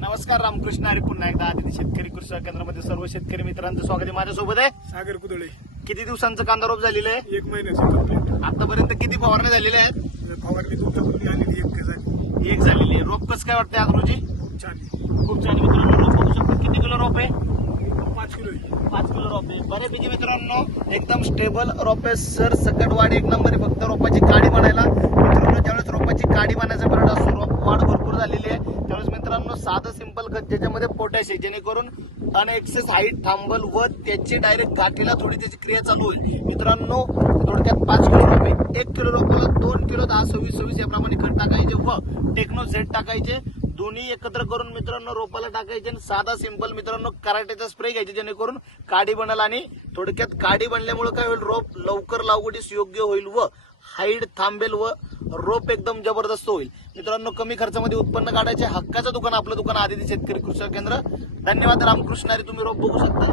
नमस्कार रामकृष्ण हरी पुन्हा एकदा आदिती शेतकरी कृषी केंद्रामध्ये सर्व शेतकरी मित्रांचं स्वागत आहे माझ्यासोबत आहे. सागर कुदळे. किती दिवसांचं कांदा रोप झालेलं आहे? एक महिन्याची आतापर्यंत किती फवारण्या झालेल्या आहेत? फवारणी तुमच्यापूर्वी आलेली एक झाली. एक झालेली आहे. रोप कसं काय वाटतंय आज रोजी? खूप छान आहे. खूप छान मित्रांनो. रोप बघू शकता किती किलो रोप आहे? पाच किलो आहे. पाच किलो रोप आहे. बऱ्यापैकी मित्रांनो एकदम स्टेबल रोप आहे. सर सकट वाढ एक नंबर आहे. फक्त रोपाची काडी बनायला मित्रांनो ज्यावेळेस रोपाची काडी बनायचा पिरियड असतो रोप वाढ भरपूर झालेली आहे त्यावेळेस मित्रांनो साधं सिंपल खत ज्याच्यामध्ये पोटॅश आहे जेणेकरून अनएक्सेस हाईट थांबल व त्याची डायरेक्ट गाठीला थोडी त्याची क्रिया चालू होईल. मित्रांनो थोडक्यात पाच किलो रोपे एक किलो रोपाला दोन किलो दहा सव्वीस सव्वीस याप्रमाणे खत टाकायचे व टेक्नो झेड टाकायचे. दोन्ही एकत्र करून मित्रांनो रोपाला टाकायचे आणि साधा सिंपल मित्रांनो कराट्याचा स्प्रे घ्यायचे जेणेकरून काडी बनल आणि थोडक्यात काडी बनल्यामुळे काय होईल रोप लवकर लागवडीस योग्य होईल व हाईट थांबेल व रोप एकदम जबरदस्त होईल. मित्रांनो कमी खर्चामध्ये उत्पन्न काढायचे हक्काचं दुकान आपलं दुकान आदिती शेतकरी कृषी केंद्र. धन्यवाद रामकृष्णारी तुम्ही रोप बघू शकता.